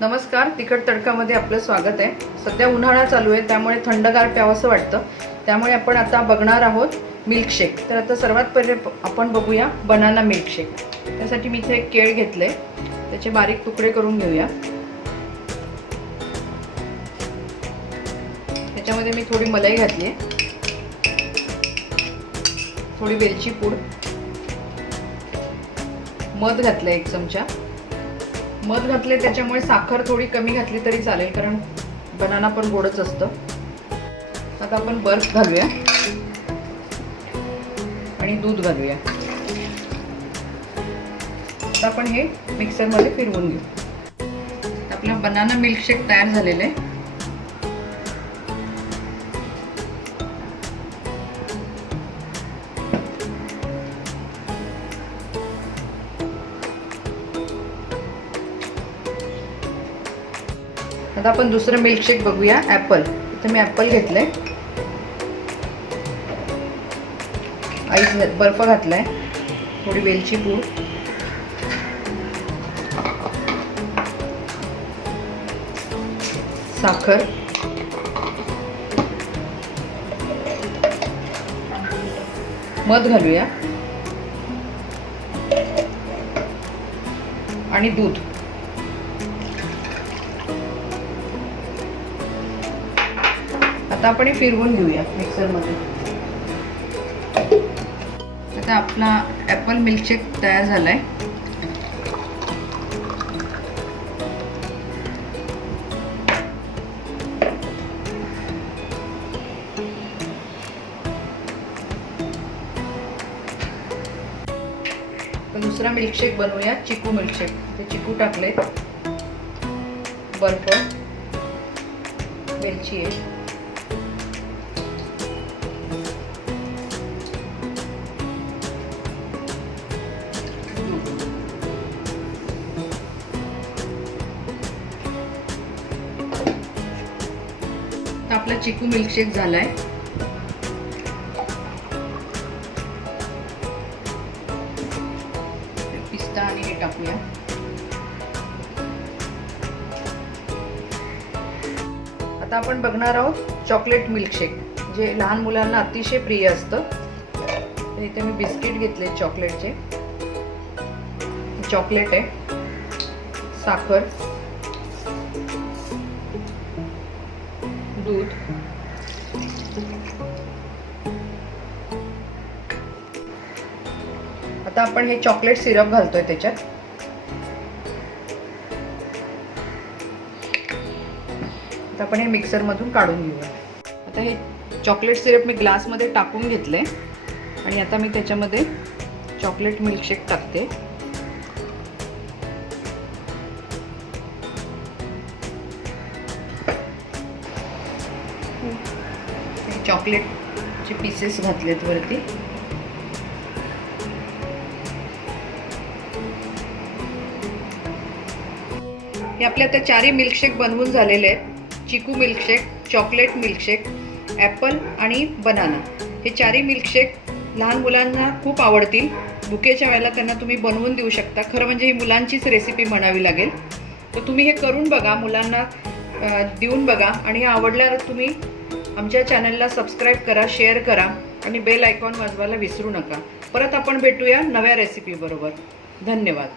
नमस्कार तिखट तडकामध्ये आपलं स्वागत आहे. सध्या उन्हाळा चालू आहे त्यामुळे थंडगार प्यावंसं वाटतं. त्यामुळे आपण आता बघणार आहोत मिल्कशेक तर आता सर्वात पहिले आपण बघूया बनाना मिल्कशेक त्यासाठी मी इथे एक केळ घेतले त्याचे बारीक तुकडे करून घेऊया. त्याच्यामध्ये मी थोडी मलाई घातली आहे थोडी वेलची पूड. मध घातलं एक चमचा. मध घातले त्याच्यामुळे साखर थोडी कमी घातली तरी चालेल कारण बनाना पण गोडच असतं. आता आपण बर्फ घालूया. आणि दूध घालूया. आता आपण हे मिक्सरमध्ये फिरवून घेऊ. आपला बनाना मिल्कशेक तयार झालेला आहे. आता आपण दुसरं मिल्कशेक बघूया ॲपल इथं मी ॲपल घेतलंय. आईस बर्फ बर्फ आहे थोडी वेलची पूड साखर. मध घालूया. आणि दूध. आता आपण हे फिरवून घेऊया मिक्सरमध्ये. आता आपला ॲपल मिल्कशेक तयार झालाय. आहे दुसरा मिल्कशेक बनवूया चिकू मिल्कशेक ते चिकू टाकले बर्फ वेलची आहे. तर आपला चिकू मिल्कशेक झालाय. पिस्ता आणि हे टाकूया. आता आपण बघणार आहोत चॉकलेट मिल्कशेक जे लहान मुलांना अतिशय प्रिय असतं. तर इथे मी बिस्किट घेतले चॉकलेटचे चॉकलेट आहे. साखर. दूध. आता आपण हे चॉकलेट सिरप घालतोय त्याच्यात. आता आपण हे मिक्सरमधून काढून घेऊया. आता हे चॉकलेट सिरप मी ग्लासमध्ये टाकून घेतले आणि आता मी त्याच्यामध्ये चॉकलेट मिल्कशेक टाकते. चॉकलेटचे पीसेस घातलेत वरती. हे आपले आता चारही मिल्कशेक बनवून झालेले आहेत. चिकू मिल्कशेक चॉकलेट मिल्कशेक ॲपल आणि बनाना हे चारही मिल्कशेक लहान मुलांना खूप आवडतील. बुकेच्या वेळेला त्यांना तुम्ही बनवून देऊ शकता. खरं म्हणजे ही मुलांचीच रेसिपी म्हणावी लागेल. तर तुम्ही हे करून बघा मुलांना देऊन बघा आणि हे आवडल्यावर तुम्ही आमच्या चॅनलला सबस्क्राईब करा शेअर करा आणि बेल आयकॉन वाजवायला विसरू नका. परत आपण भेटूया नव्या रेसिपीबरोबर धन्यवाद.